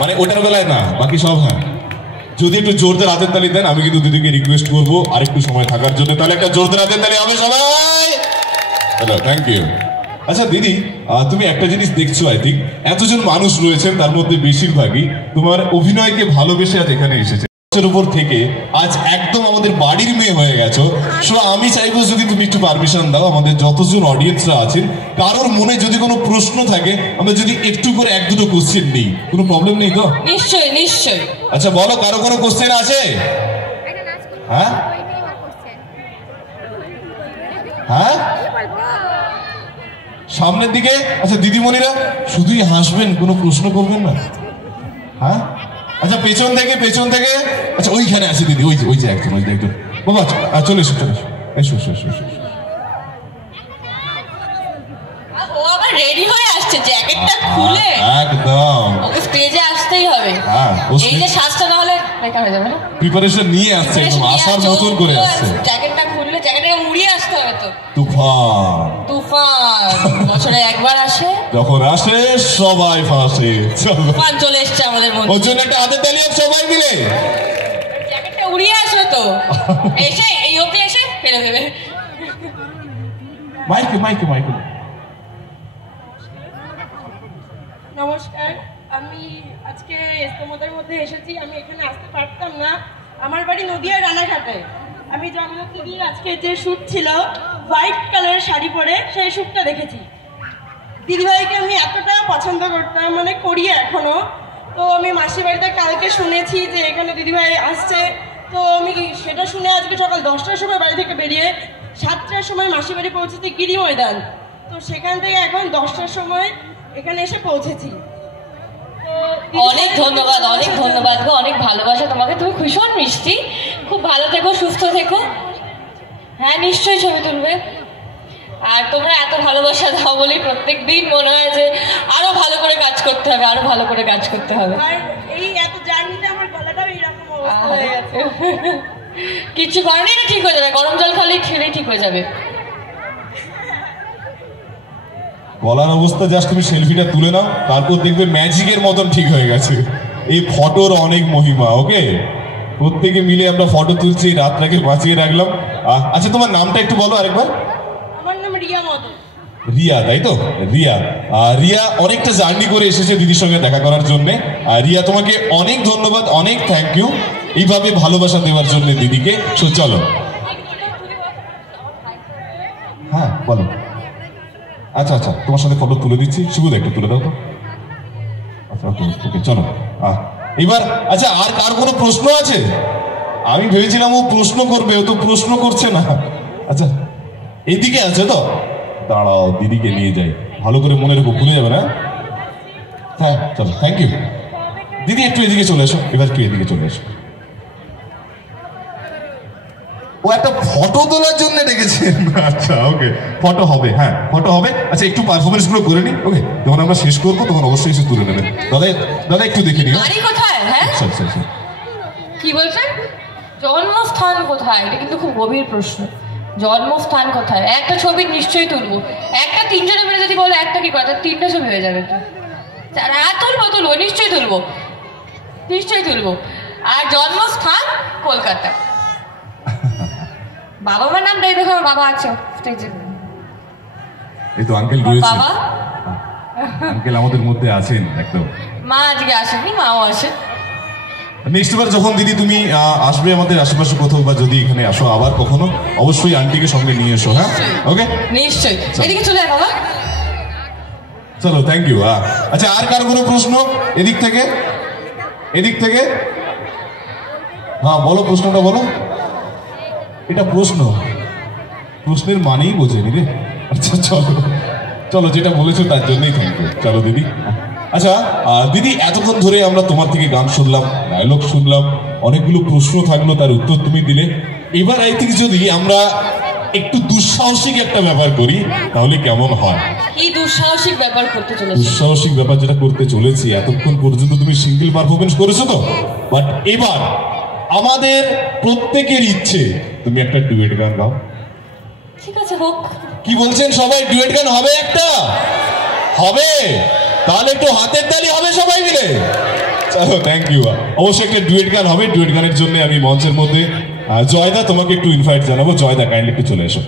মানে ওটার বেলায় না, বাকি সব হ্যাঁ। যদি একটু জোরদার হাতের তালি দেন, আমি কিন্তু দিদিকে রিকোয়েস্ট করবো আরেকটু সময় থাকার জন্য। তাহলে একটা জোরদার হাতের তালি হবে সবাই। Hello, thank you. আচ্ছা দিদি, তুমি একটা জিনিস দেখছো, আই থিঙ্ক এতজন মানুষ রয়েছেন, তার মধ্যে বেশিরভাগই তোমার অভিনয়কে ভালোবেসে আজ এখানে এসেছে। উপর থেকে আজ একদম আমাদের বাড়ির মেয়ে হয়ে গেছো। সো আমি চাইবো যদি তুমি একটু পারমিশন দাও, আমাদের যতজন অডিয়েন্সরা আছেন কারোর মনে যদি কোনো প্রশ্ন থাকে, আমরা যদি একটু করে এক দুটো কোশ্চেন নিই, কোনো প্রবলেম নেই তো? নিশ্চয়ই নিশ্চয়ই। আচ্ছা বলো, কারো কোনো কোশ্চেন আছে? হ্যাঁ হ্যাঁ, সামনের দিকে। আচ্ছা দিদিমণিরা শুধুই হাসবেন, কোনো প্রশ্ন করবেন না? হ্যাঁ আচ্ছা, পেছন থেকে পেছন থেকে। আচ্ছা ওইখানে আছে দিদি, ওই যে একজন, বাবা চলে এসো, চলে এসো, এসো এসো এসো। ও আবার রেডি হয়ে আসছে, জ্যাকেটটা খুলে একদম ওকে স্টেজে আসতেই হবে। হ্যাঁ, এই যে শ্বাসটা না হলে বেকার হয়ে যাবে না। প্রিপারেশন নিয়ে আসছে, একদম আসার মতন করে আসছে। জ্যাকেটটা খুললে জ্যাকেটটাকে উড়িয়ে আসতে হবে তো। তুফান বছরে একবার আসে, যখন আসে সবাই ফাঁসে। তুফান চলে এসছে আমাদের মধ্যে। ওর জন্য একটা হাতে তালি সবাই মিলে। জ্যাকেটটা উড়িয়ে আসবে তো, এসে এই অবধি এসে ফেলে দেবে। মাইকে মাইকে মাইকে। নমস্কার, আমি আজকে ইস্তমতের মধ্যে এসেছি। আমি এখানে আসতে পারতাম না, আমার বাড়ি নদিয়ার রানাঘাটে। আমি জগন্নাথ দিদির আজকে যে শ্যুট ছিল হোয়াইট কালারের শাড়ি পরে, সেই শ্যুটটা দেখেছি। দিদিভাইকে আমি এতটা পছন্দ করতাম, মানে করি এখনো। তো আমি মাসির বাড়িতে কালকে শুনেছি যে এখানে দিদিভাই আসছে, তো আমি সেটা শুনে আজকে সকাল 10টার সময় বাড়ি থেকে বেরিয়ে 7টার সময় মাসির বাড়ি পৌঁছেছি গিরি ময়দান। তো সেখান থেকে এখন 10টার সময় এখানে এসে পৌঁছেছি। অনেক ধন্যবাদ, অনেক ধন্যবাদ গো, অনেক ভালোবাসা তোমাকে। তুমি ভীষণ মিষ্টি, খুব ভালো থেকো, সুস্থ থেকো। হ্যাঁ নিশ্চয়ই ছবি তুলবে। আর তোমরা এত ভালোবাসা দাও বলেই প্রত্যেক দিন মনে হয় যে আরো ভালো করে কাজ করতে হবে, আরো ভালো করে কাজ করতে হবে। আর এই এত জার্নিতে আমার গলাটাও এরকম অবস্থা হয়ে গেছে। কিছু কারণে এটা ঠিক হয়ে যাবে, গরম জল খেলেই ঠিক হয়ে যাবে। গলার অবস্থা জাস্ট তুমি সেলফিটা তুলে নাও, তারপর দেখবে ম্যাজিকের মতন ঠিক হয়ে গেছে। এই ফটোর অনেক মহিমা। ওকে, প্রত্যেকে মিলে আমরা ফটো তুলছি, রাতটাকে বাঁচিয়ে রাখলাম। আচ্ছা তোমার নামটা একটু বলো আরেকবার। আমার নাম রিয়া মদন। রিয়া, তাই তো? রিয়া, রিয়া অনেকটা জার্নি করে এসেছে দিদির সঙ্গে দেখা করার জন্য। রিয়া তোমাকে অনেক ধন্যবাদ, অনেক থ্যাংক ইউ এইভাবে ভালোবাসা দেওয়ার জন্য দিদিকে। সো চলো। হ্যাঁ বলো। আচ্ছা আচ্ছা, তোমার সাথে ফটো তুলে দিচ্ছি, শুভদা একটু তুলে দাও তো। আচ্ছা ওকে ওকে, চলো এবার। আচ্ছা আর কার কোনো প্রশ্ন আছে? আমি ভেবেছিলাম ও প্রশ্ন করবে, ও তো প্রশ্ন করছে না। আচ্ছা এইদিকে আছে তো, দাঁড়াও দিদিকে নিয়ে যাই, ভালো করে মনে রেখো, ভুলে যাবে না। হ্যাঁ চলো, থ্যাংক ইউ দিদি। একটু এদিকে চলে এসো, এবার একটু এদিকে চলে এসো। ও একটা ফটো তোলার জন্য ডেকেছেন? আচ্ছা ওকে, ফটো হবে, হ্যাঁ ফটো হবে। আচ্ছা একটু পারফরমেন্স গুলো করে নিই, ওকে? যখন আমরা শেষ করবো তখন অবশ্যই এসে তুলে নেবেন। দাদা দাদা একটু দেখে নিও। বাড়ি কোথায়? হ্যাঁ আচ্ছা আচ্ছা আচ্ছা, কি বলছেন? জন্মস্থান কোথায়? এটা কিন্তু খুব গভীর প্রশ্ন। জন্মস্থান কোথায়? একটা ছবি নিশ্চয়ই তুলবো। একটা তিনজনে মিলে যদি বলো একটা কি কথা, 3টা ছবি হয়ে যাবে। তুলবো নিশ্চয়ই তুলবো, নিশ্চয়ই তুলবো। আর জন্মস্থান কলকাতা। বাবা মার নামটাই দেখো, আমার বাবা আছে স্টেজে। এই তো আঙ্কেল রয়েছে, বাবা আঙ্কেল আমাদের মধ্যে আছেন একদম। মা আজকে আসেনি, মাও আসে। নেক্সট বার যখন দিদি তুমি আসবে আমাদের আশেপাশে কোথাও, বা যদি এখানে আসো আবার কখনো, অবশ্যই আন্টিকে সঙ্গে নিয়ে এসো। হ্যাঁ ওকে নিশ্চয়ই। এদিকে চলে আয় বাবা। চলো, থ্যাংক ইউ। আচ্ছা আর কার কোনো প্রশ্ন? এদিক থেকে, এদিক থেকে। হ্যাঁ বলো, প্রশ্নটা বলো। এটা প্রশ্ন, প্রশ্নের মানেই বোঝেনি রে। আচ্ছা চলো চলো, যেটা বলেছো তার জন্যই থ্যাংক ইউ। চলো দিদি। আচ্ছা দিদি, এতক্ষণ ধরে আমরা তোমার থেকে গান শুনলাম, ডায়লগ শুনলাম, অনেকগুলো প্রশ্ন থাকলো, তার উত্তর তুমি দিলে। এবার আই থিঙ্ক যদি আমরা একটু দুঃসাহসিক একটা ব্যাপার করি তাহলে কেমন হয়? কি দুঃসাহসিক ব্যাপার করতে চলেছি? দুঃসাহসিক ব্যাপার যেটা করতে চলেছি, এতক্ষণ পর্যন্ত তুমি সিঙ্গেল পারফরমেন্স করেছো তো, বাট এবার আমাদের প্রত্যেকের ইচ্ছে তুমি একটা ডুয়েট গান গাও। ঠিক আছে, হোক। কি বলছেন সবাই? ডুয়েট গান হবে একটা? হবে? তাহলে একটু হাতের তালি হবে সবাই মিলে। Thank you. অবশ্যই একটা ডুয়েট গান হবে, ডুয়েট গানের জন্য আমি মঞ্চের মধ্যে জয়দা তোমাকে একটু ইনভাইট জানাবো। জয়দা কাইন্ডলি একটু চলে এসো।